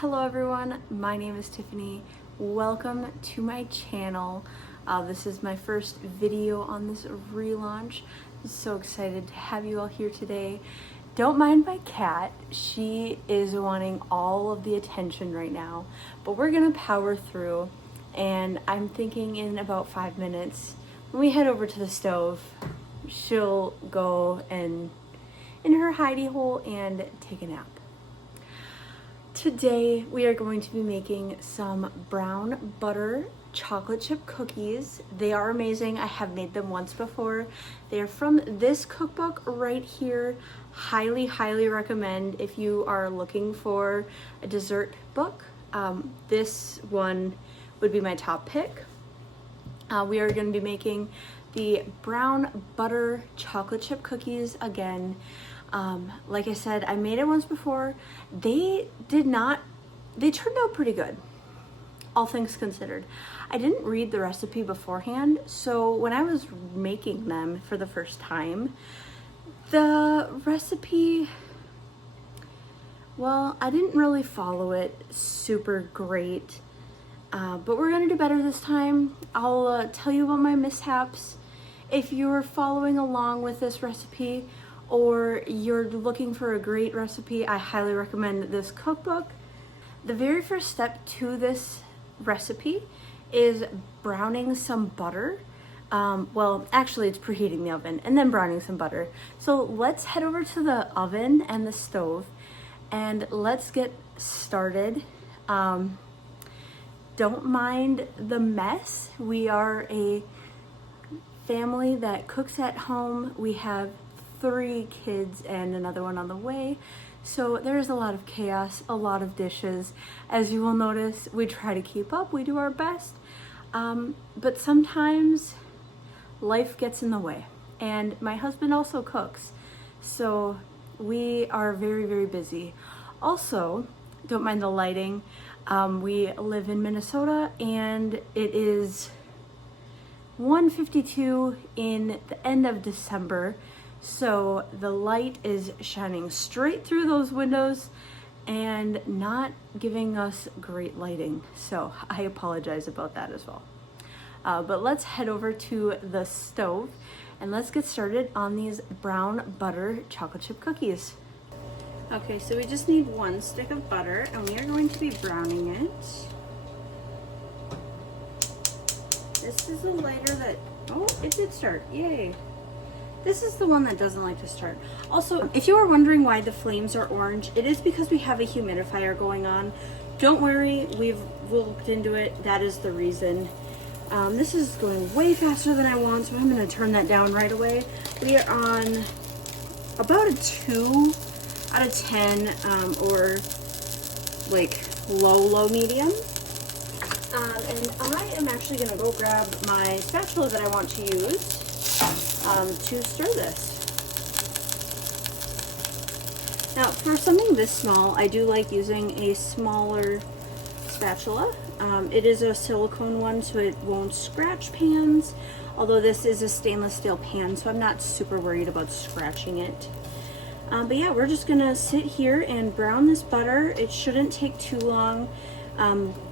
Hello everyone, my name is Tiffany. Welcome to my channel. This is my first video on this relaunch. I'm so excited to have you all here today. Don't mind my cat. She is wanting all of the attention right now, but we're gonna power through, and I'm thinking in about 5 minutes, when we head over to the stove, she'll go and in her hidey hole and take a nap. Today we are going to be making some brown butter chocolate chip cookies. They are amazing. I have made them once before. They are from this cookbook right here. Highly recommend if you are looking for a dessert book. This one would be my top pick. We are going to be making the brown butter chocolate chip cookies again. Like I said, I made it once before. They turned out pretty good, all things considered. I didn't read the recipe beforehand, so when I was making them for the first time, the recipe, well, I didn't really follow it super great, but we're gonna do better this time. I'll tell you about my mishaps. If you're following along with this recipe, or you're looking for a great recipe, I highly recommend this cookbook. The very first step to this recipe is browning some butter. Well, actually it's preheating the oven and then browning some butter. So let's head over to the oven and the stove and let's get started. Don't mind the mess. We are a family that cooks at home. We have 3 kids and another one on the way, so there's a lot of chaos, a lot of dishes. As you will notice, we try to keep up, we do our best, but sometimes life gets in the way, and my husband also cooks, so we are very busy. Also, don't mind the lighting. We live in Minnesota and it is 1:52 in the end of December. So the light is shining straight through those windows and not giving us great lighting. So I apologize about that as well. But let's head over to the stove and let's get started on these brown butter chocolate chip cookies. Okay, so we just need 1 stick of butter and we are going to be browning it. This is the lighter that, oh, it did start, yay. This is the one that doesn't like to start. Also, if you are wondering why the flames are orange, it is because we have a humidifier going on. Don't worry, we've looked into it. That is the reason. This is going way faster than I want, so I'm gonna turn that down right away. We are on about a 2 out of 10, or like low medium. And I am actually gonna go grab my spatula that I want to use to stir this. Now, for something this small, I do like using a smaller spatula. It is a silicone one, so it won't scratch pans, although this is a stainless steel pan, so I'm not super worried about scratching it. But yeah, we're just gonna sit here and brown this butter. It shouldn't take too long.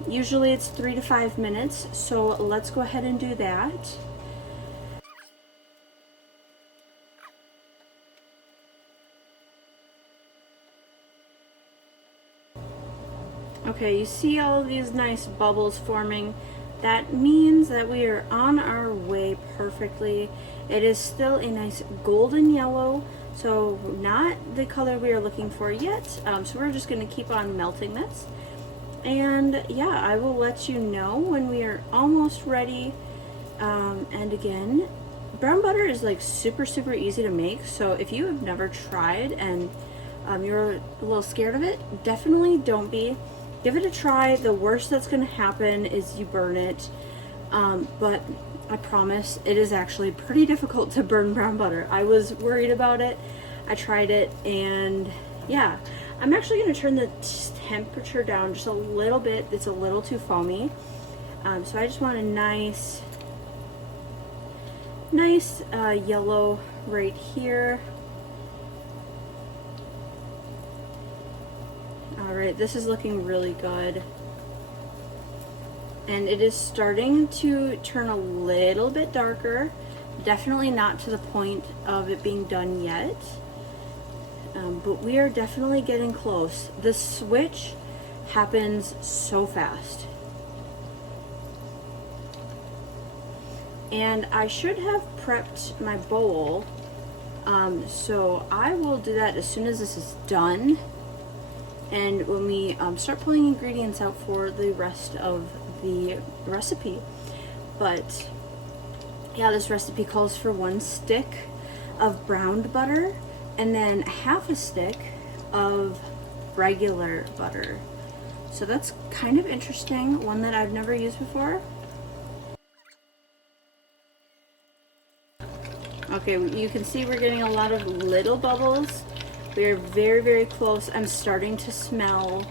Usually it's 3 to 5 minutes, so let's go ahead and do that. Okay, you see all of these nice bubbles forming. That means that we are on our way perfectly. It is still a nice golden yellow, so not the color we are looking for yet. So we're just gonna keep on melting this. And yeah, I will let you know when we are almost ready. And again, brown butter is like super easy to make. So if you have never tried and you're a little scared of it, definitely don't be. Give it a try. The worst that's going to happen is you burn it, but I promise it is actually pretty difficult to burn brown butter. I was worried about it. I tried it, and yeah, I'm actually going to turn the temperature down just a little bit. It's a little too foamy, so I just want a nice yellow right here. All All right, this is looking really good. And it is starting to turn a little bit darker. Definitely not to the point of it being done yet. But we are definitely getting close. The switch happens so fast. And I should have prepped my bowl. So I will do that as soon as this is done. And when we start pulling ingredients out for the rest of the recipe. But yeah, this recipe calls for 1 stick of browned butter and then half a stick of regular butter. So that's kind of interesting, one that I've never used before. Okay, you can see we're getting a lot of little bubbles. We are very, very close. I'm starting to smell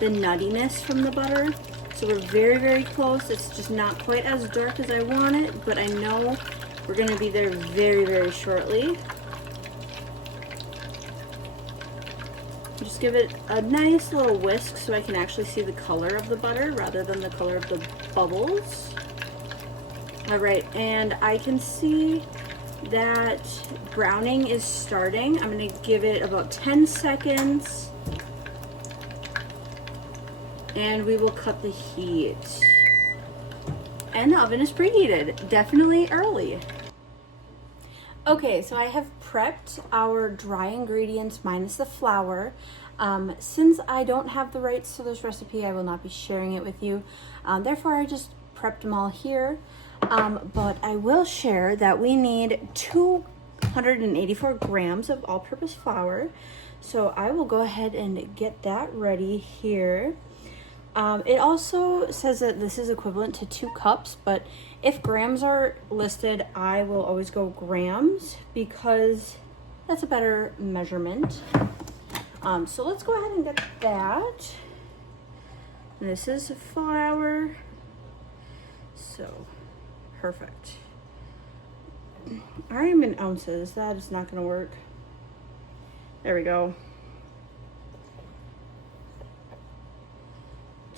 the nuttiness from the butter. So we're very, very close. It's just not quite as dark as I want it, but I know we're gonna be there very, very shortly. Just give it a nice little whisk so I can actually see the color of the butter rather than the color of the bubbles. All right, and I can see that browning is starting. I'm gonna give it about 10 seconds. And we will cut the heat. And the oven is preheated, definitely early. Okay, so I have prepped our dry ingredients minus the flour. Since I don't have the rights to this recipe, I will not be sharing it with you. Therefore, I just prepped them all here. But I will share that we need 284 grams of all-purpose flour. So I will go ahead and get that ready here. It also says that this is equivalent to 2 cups, but if grams are listed, I will always go grams because that's a better measurement. So let's go ahead and get that. This is flour. So, perfect. I am in ounces. That is not going to work. There we go.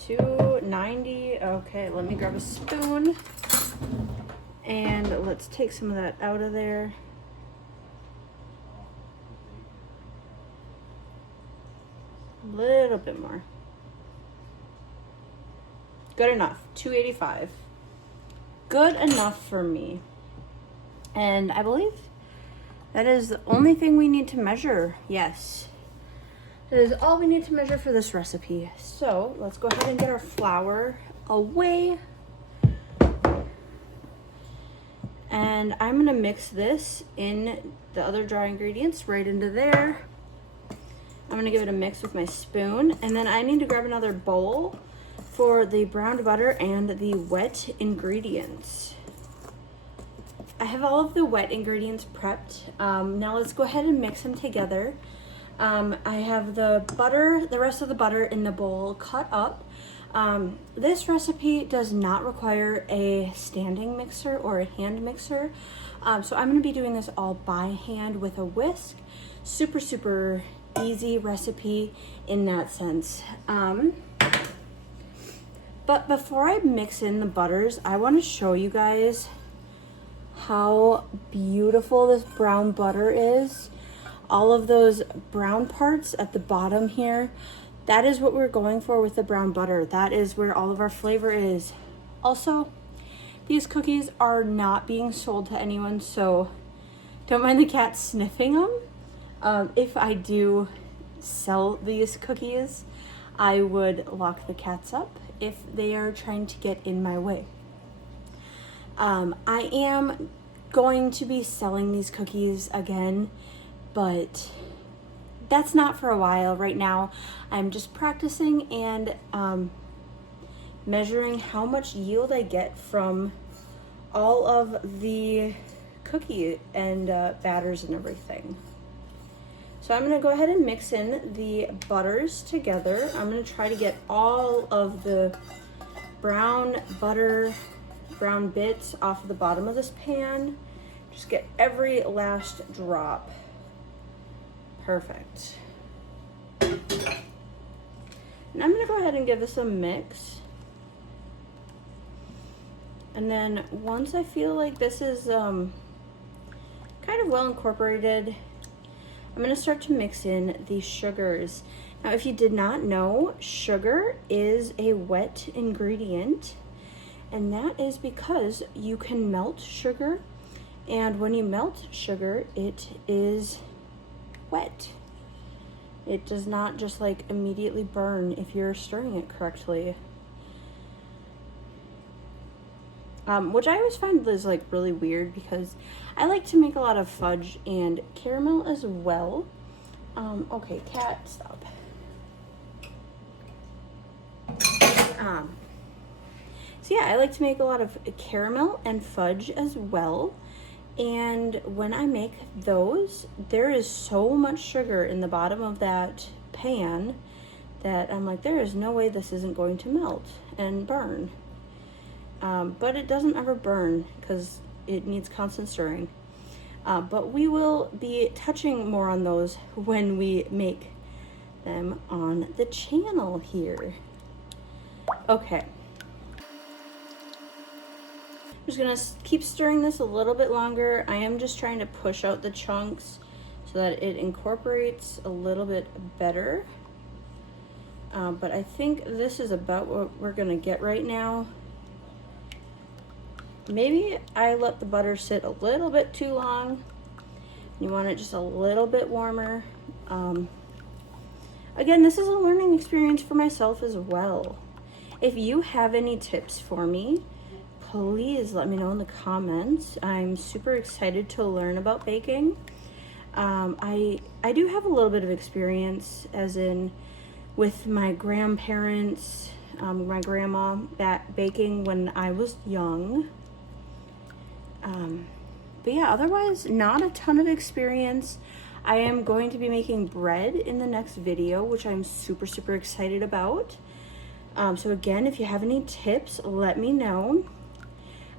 290. Okay, let me grab a spoon and let's take some of that out of there. A little bit more. Good enough. 285. Good enough for me. And I believe that is the only thing we need to measure. Yes. That is all we need to measure for this recipe. So let's go ahead and get our flour away. And I'm gonna mix this in the other dry ingredients right into there. I'm gonna give it a mix with my spoon. And then I need to grab another bowl for the browned butter and the wet ingredients. I have all of the wet ingredients prepped. Now let's go ahead and mix them together. I have the rest of the butter in the bowl cut up. This recipe does not require a standing mixer or a hand mixer. So I'm gonna be doing this all by hand with a whisk. Super, super easy recipe in that sense. But before I mix in the butters, I wanna show you guys how beautiful this brown butter is. All of those brown parts at the bottom here, that is what we're going for with the brown butter. That is where all of our flavor is. Also, these cookies are not being sold to anyone, so don't mind the cat sniffing them. If I do sell these cookies, I would lock the cats up if they are trying to get in my way. I am going to be selling these cookies again, but that's not for a while. Right now, I'm just practicing and measuring how much yield I get from all of the cookie and batters and everything. So I'm gonna go ahead and mix in the butters together. I'm gonna try to get all of the brown bits off of the bottom of this pan. Just get every last drop. Perfect. And I'm gonna go ahead and give this a mix. And then once I feel like this is kind of well incorporated, I'm gonna start to mix in the sugars. Now, if you did not know, sugar is a wet ingredient, and that is because you can melt sugar, and when you melt sugar, it is wet. It does not just like immediately burn if you're stirring it correctly. Which I always find is like really weird because I like to make a lot of fudge and caramel as well. Okay, cat, stop. So yeah, I like to make a lot of caramel and fudge as well. And when I make those, there is so much sugar in the bottom of that pan that I'm like, there is no way this isn't going to melt and burn. But it doesn't ever burn because it needs constant stirring. But we will be touching more on those when we make them on the channel here. Okay. I'm just gonna keep stirring this a little bit longer. I am just trying to push out the chunks so that it incorporates a little bit better. But I think this is about what we're gonna get right now. Maybe I let the butter sit a little bit too long. You want it just a little bit warmer. Again, this is a learning experience for myself as well. If you have any tips for me, please let me know in the comments. I'm super excited to learn about baking. I do have a little bit of experience, as in with my grandparents, my grandma, that baking when I was young. But yeah, otherwise not a ton of experience. I am going to be making bread in the next video, which I'm super, super excited about. So again, if you have any tips, let me know.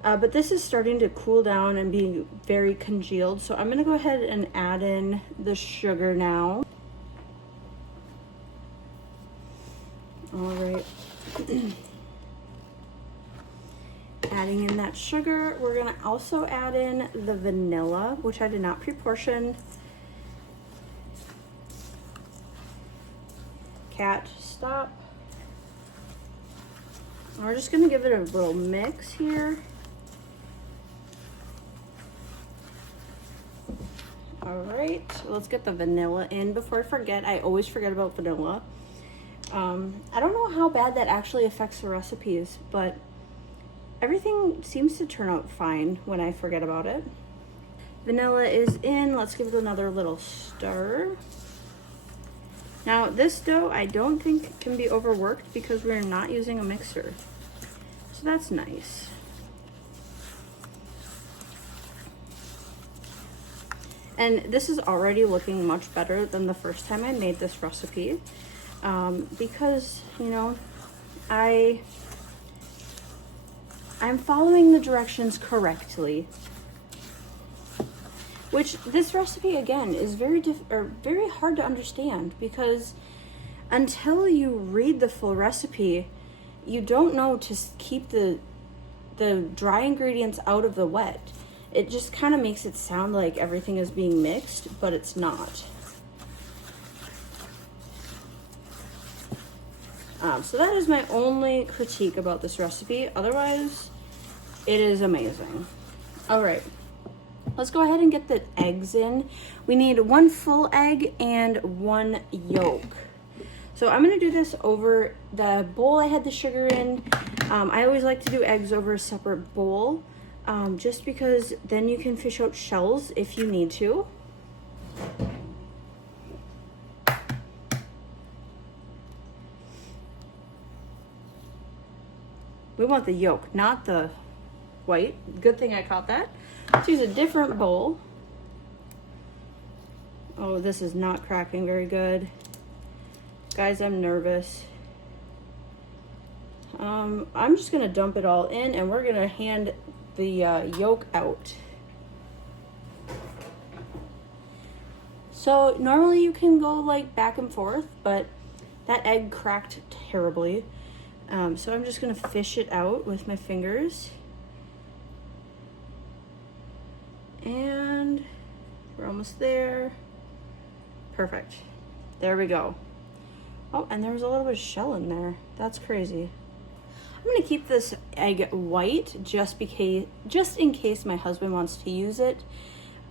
But this is starting to cool down and be very congealed. So I'm gonna go ahead and add in the sugar now. All right. Adding in that sugar, we're gonna also add in the vanilla, which I did not pre-portion. Cat, stop. We're just gonna give it a little mix here. All right, let's get the vanilla in. Before I forget, I always forget about vanilla. I don't know how bad that actually affects the recipes, but everything seems to turn out fine when I forget about it. Vanilla is in. Let's give it another little stir. Now, this dough I don't think can be overworked because we're not using a mixer. So that's nice. And this is already looking much better than the first time I made this recipe. Because, you know, I'm following the directions correctly. Which this recipe again is very hard to understand, because until you read the full recipe, you don't know to keep the dry ingredients out of the wet. It just kind of makes it sound like everything is being mixed, but it's not. So that is my only critique about this recipe. Otherwise, it is amazing. All right, let's go ahead and get the eggs in. We need 1 full egg and 1 yolk. So I'm gonna do this over the bowl I had the sugar in. I always like to do eggs over a separate bowl, just because then you can fish out shells if you need to. We want the yolk, not the white. Good thing I caught that. Let's use a different bowl. Oh, this is not cracking very good. Guys, I'm nervous. I'm just gonna dump it all in, and we're gonna hand the yolk out. So normally you can go like back and forth, but That egg cracked terribly. So I'm just gonna fish it out with my fingers. And we're almost there. Perfect. There we go. Oh, and there was a little bit of shell in there. That's crazy. I'm gonna keep this egg white just in case my husband wants to use it.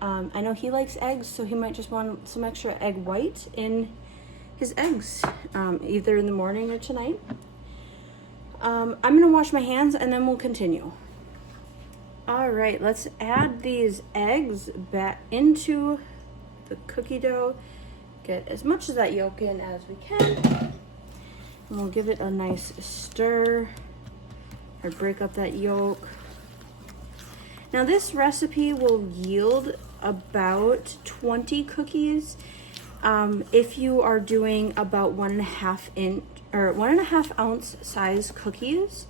I know he likes eggs, so he might just want some extra egg white in his eggs, either in the morning or tonight. I'm gonna wash my hands and then we'll continue. All right, let's add these eggs back into the cookie dough. Get as much of that yolk in as we can. And we'll give it a nice stir or break up that yolk. Now this recipe will yield about 20 cookies if you are doing about 1.5 ounce size cookies.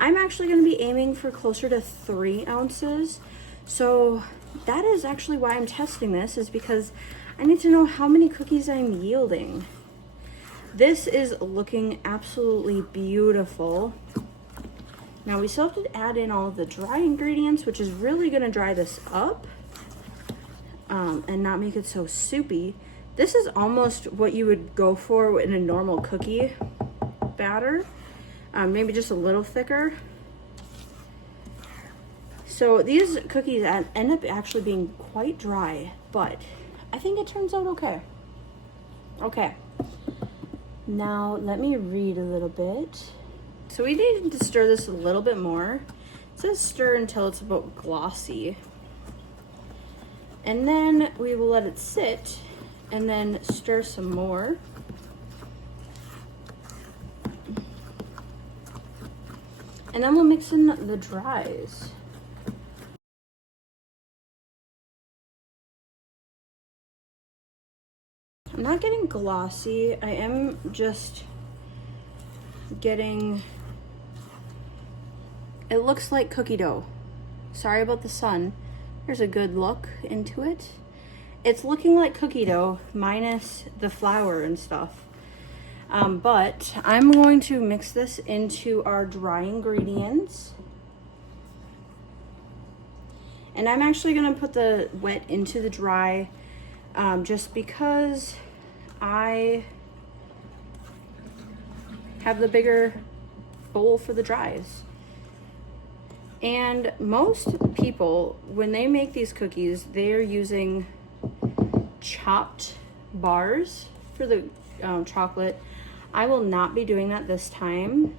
I'm actually going to be aiming for closer to 3 ounces. So that is actually why I'm testing this, is because I need to know how many cookies I'm yielding. This is looking absolutely beautiful. Now we still have to add in all of the dry ingredients, which is really going to dry this up and not make it so soupy. This is almost what you would go for in a normal cookie batter. Maybe just a little thicker. So these cookies end up actually being quite dry, but I think it turns out okay. Okay, now let me read a little bit. So we need to stir this a little bit more. It says stir until it's about glossy. And then we will let it sit and then stir some more. And then we'll mix in the dries. I'm not getting glossy. I am just getting, it looks like cookie dough. Sorry about the sun. There's a good look into it. It's looking like cookie dough minus the flour and stuff. But I'm going to mix this into our dry ingredients. And I'm actually going to put the wet into the dry just because I have the bigger bowl for the dries. And most people, when they make these cookies, they're using chopped bars for the chocolate. I will not be doing that this time.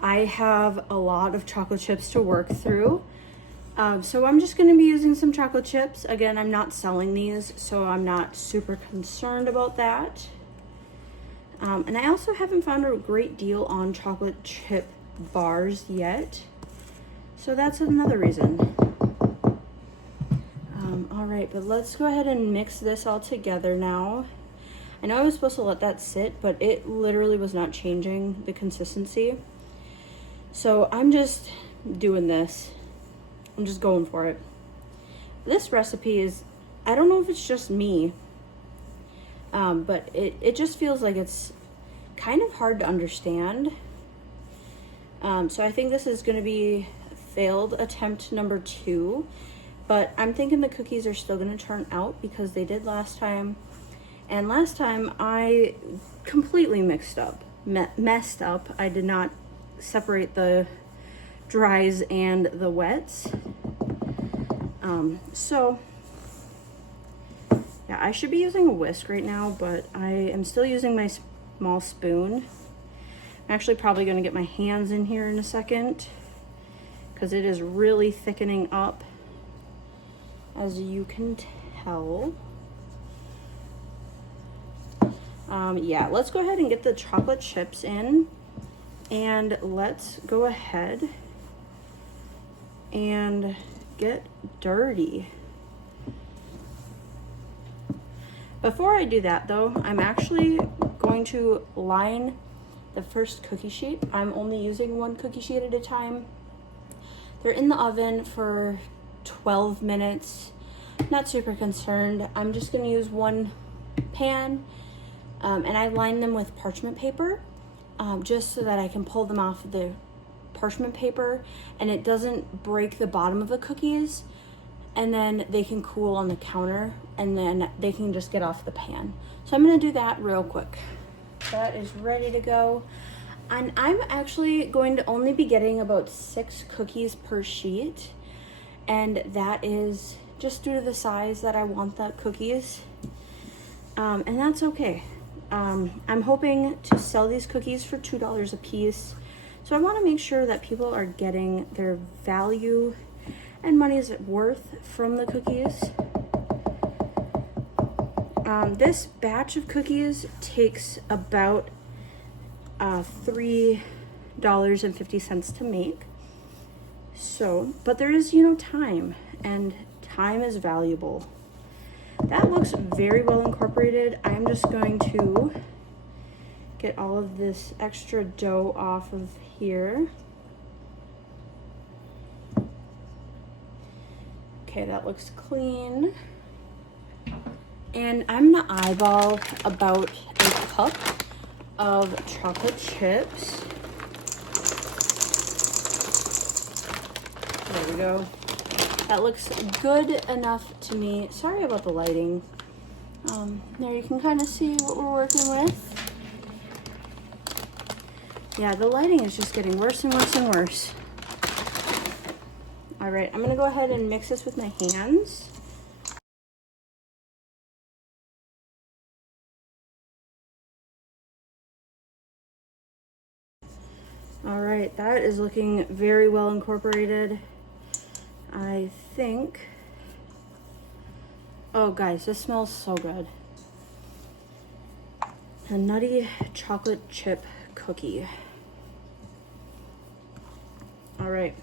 I have a lot of chocolate chips to work through. So I'm just going to be using some chocolate chips. Again, I'm not selling these, so I'm not super concerned about that. And I also haven't found a great deal on chocolate chip bars yet. So that's another reason. All right, but let's go ahead and mix this all together now. I know I was supposed to let that sit, but it literally was not changing the consistency. So I'm just doing this. I'm just going for it. This recipe is, I don't know if it's just me, but it just feels like it's kind of hard to understand. So I think this is going to be failed attempt number 2, but I'm thinking the cookies are still going to turn out because they did last time. And last time I completely messed up. I did not separate the dries and the wets. So yeah, I should be using a whisk right now, but I am still using my small spoon. I'm actually probably going to get my hands in here in a second because it is really thickening up, as you can tell. Yeah, let's go ahead and get the chocolate chips in, and let's go ahead and get dirty. Before I do that though, I'm actually going to line the first cookie sheet. I'm only using one cookie sheet at a time. They're in the oven for 12 minutes. Not super concerned. I'm just gonna use one pan. And I line them with parchment paper, just so that I can pull them off the parchment paper and it doesn't break the bottom of the cookies, and then they can cool on the counter and then they can just get off the pan. So I'm gonna do that real quick. That is ready to go. And I'm actually going to only be getting about 6 cookies per sheet, and that is just due to the size that I want the cookies, and that's okay. I'm hoping to sell these cookies for $2 a piece. So I want to make sure that people are getting their value and money's worth from the cookies. This batch of cookies takes about $3.50 to make. So, but there is, time, and time is valuable. That looks very well incorporated. I'm just going to get all of this extra dough off of here. Okay, that looks clean. And I'm gonna eyeball about a cup of chocolate chips. There we go. That looks good enough to me. Sorry about the lighting. There you can kind of see what we're working with. Yeah, the lighting is just getting worse and worse and worse. All right, I'm gonna go ahead and mix this with my hands. All right, that is looking very well incorporated. I think, oh guys, this smells so good. A nutty chocolate chip cookie. All right,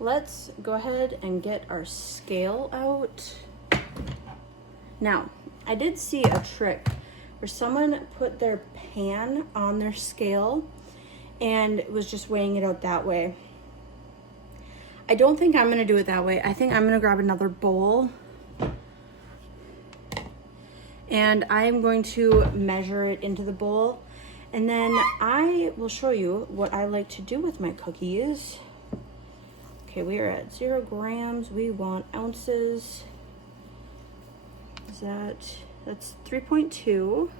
let's go ahead and get our scale out. Now, I did see a trick where someone put their pan on their scale and was just weighing it out that way. I don't think I'm gonna do it that way. I think I'm gonna grab another bowl and I'm going to measure it into the bowl, and then I will show you what I like to do with my cookies. Okay, we are at 0 grams. We want ounces. That's 3.2.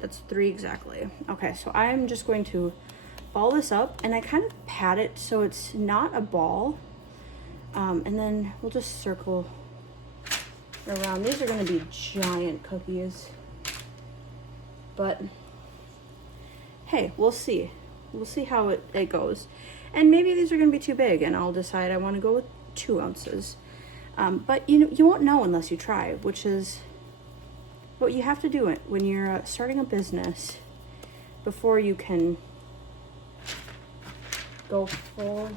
That's 3 exactly. Okay, so I'm just going to ball this up, and I kind of pat it so it's not a ball, and then we'll just circle around. These are going to be giant cookies, but hey, we'll see how it goes, and maybe these are going to be too big and I'll decide I want to go with 2 ounces, but you won't know unless you try, which is what you have to do it when you're starting a business before you can go full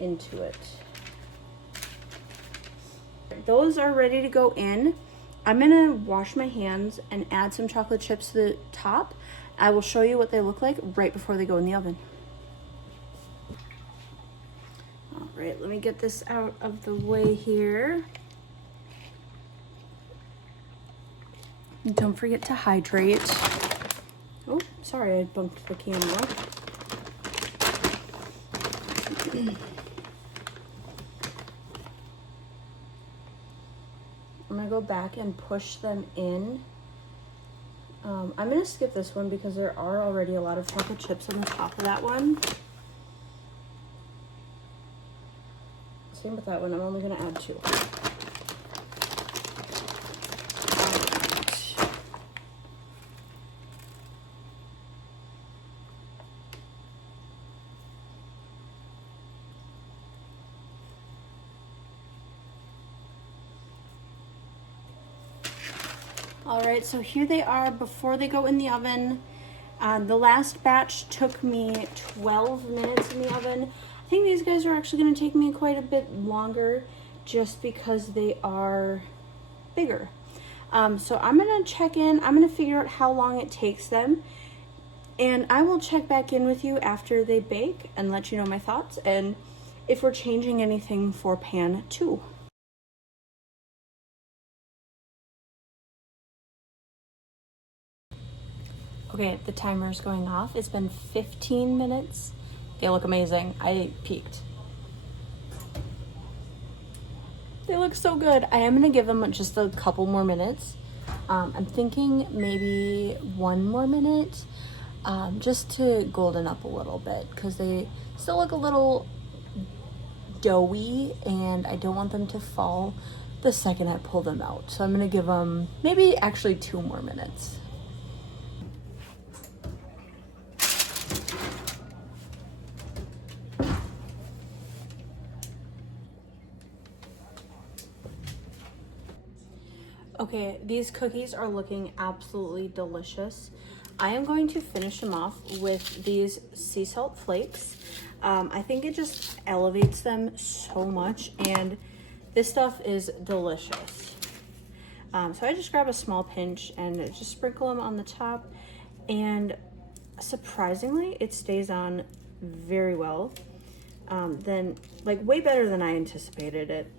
into it. Those are ready to go in. I'm gonna wash my hands and add some chocolate chips to the top. I will show you what they look like right before they go in the oven. All right, let me get this out of the way here. Don't forget to hydrate. Oh, sorry, I bumped the camera. I'm gonna go back and push them in. I'm gonna skip this one because there are already a lot of chocolate chips on the top of that one. Same with that one, I'm only gonna add 2. All right, so here they are before they go in the oven. The last batch took me 12 minutes in the oven. I think these guys are actually gonna take me quite a bit longer just because they are bigger. So I'm gonna check in, I'm gonna figure out how long it takes them, and I will check back in with you after they bake and let you know my thoughts and if we're changing anything for pan 2. Okay, the timer's going off. It's been 15 minutes. They look amazing. I peeked. They look so good. I am gonna give them just a couple more minutes. I'm thinking maybe 1 more minute, just to golden up a little bit because they still look a little doughy and I don't want them to fall the second I pull them out. So I'm gonna give them maybe actually 2 more minutes. Okay, these cookies are looking absolutely delicious. I am going to finish them off with these sea salt flakes. I think it just elevates them so much, and this stuff is delicious. So I just grab a small pinch and just sprinkle them on the top, and surprisingly, it stays on very well. Then, like, way better than I anticipated it.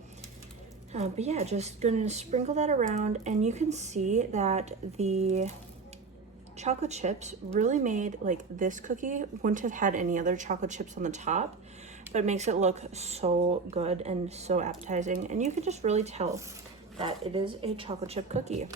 But yeah, just gonna sprinkle that around, and you can see that the chocolate chips really made, like, this cookie wouldn't have had any other chocolate chips on the top, but it makes it look so good and so appetizing, and you can just really tell that it is a chocolate chip cookie.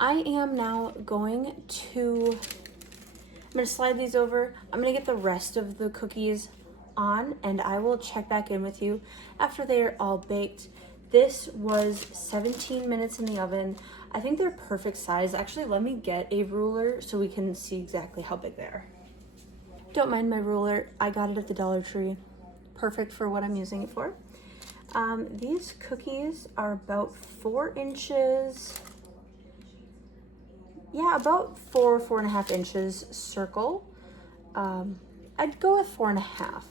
I am now going to, I'm gonna slide these over. I'm gonna get the rest of the cookies on, and I will check back in with you after they're all baked. This was 17 minutes in the oven. I think they're perfect size. Actually, let me get a ruler so we can see exactly how big they are. Don't mind my ruler. I got it at the Dollar Tree. Perfect for what I'm using it for. These cookies are about 4 inches. Yeah, about 4.5 inches circle. I'd go with 4.5.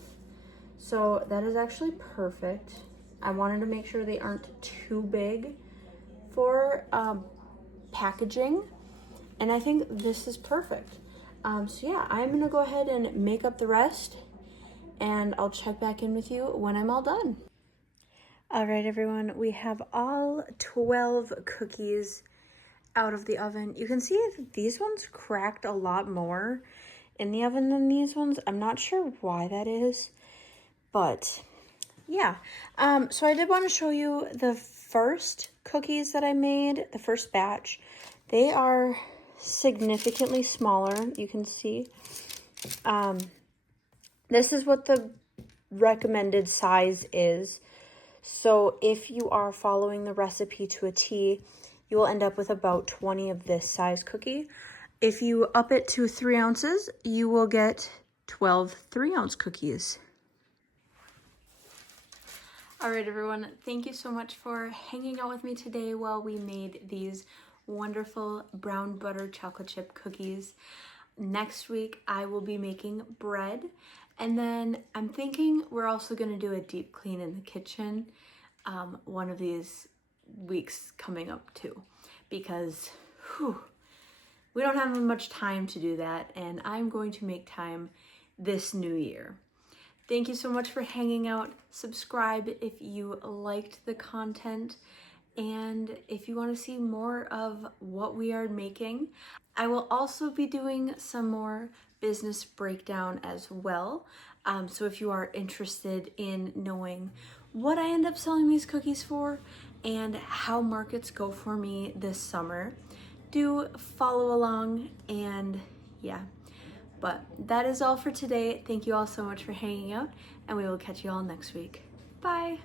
So that is actually perfect. I wanted to make sure they aren't too big for packaging, and I think this is perfect. So yeah, I'm gonna go ahead and make up the rest, and I'll check back in with you when I'm all done. All right, everyone, we have all 12 cookies out of the oven. You can see these ones cracked a lot more in the oven than these ones. I'm not sure why that is, but yeah. So I did want to show you the first cookies that I made, the first batch. They are significantly smaller, you can see. This is what the recommended size is. So if you are following the recipe to a T, you will end up with about 20 of this size cookie. If you up it to 3 ounces, you will get 12 3-ounce cookies. All right, everyone, thank you so much for hanging out with me today while we made these wonderful brown butter chocolate chip cookies. Next week, I will be making bread, and then I'm thinking we're also gonna do a deep clean in the kitchen one of these weeks coming up too, because we don't have much time to do that, and I'm going to make time this new year. Thank you so much for hanging out. Subscribe if you liked the content, and if you want to see more of what we are making. I will also be doing some more business breakdown as well. So if you are interested in knowing what I end up selling these cookies for and how markets go for me this summer, do follow along, and yeah. But that is all for today. Thank you all so much for hanging out, and we will catch you all next week. Bye.